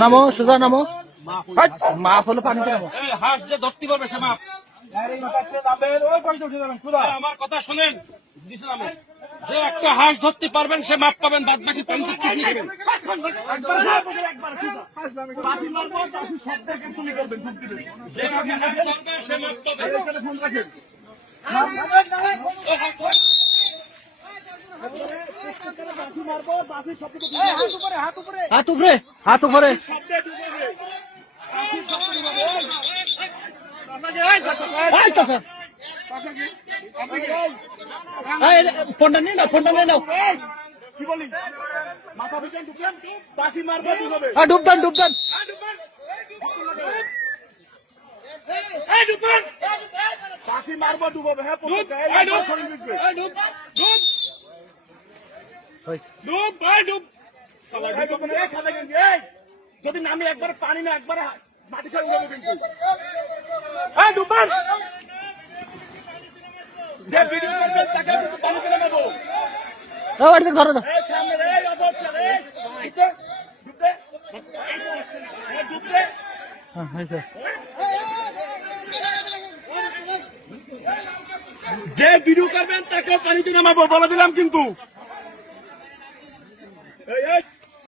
নামো সোজা নামো, মাপ হলো পানিতে নামো। হাঁস যে ধরতে পারবে সে মাপ। আমার কথা শোনেন, যে একটা হাঁস ধরতে পারবেন সে মাপ পাবেন, বাদ বাকি পানিতে চিনি দেবেন। সে মাপ পাবেন। হাত উপরে, হাত উপরে। ফোনটা নিয়ে নাও, ফোনটা নিয়ে নাও। ডুব দেন, ডুব দেন। মারবো ডুবাবে, হ্যাঁ যদি নামি একবার পানি না একবার মাটি খাই উড়াবো কিন্তু। ডুববেন, যে ভিডিও করবেন তাকে পানি করে নেবো। ধরো তো। যে ভিডিও করবেন তাকে পানিতে নামাবো বলে দিলাম কিন্তু।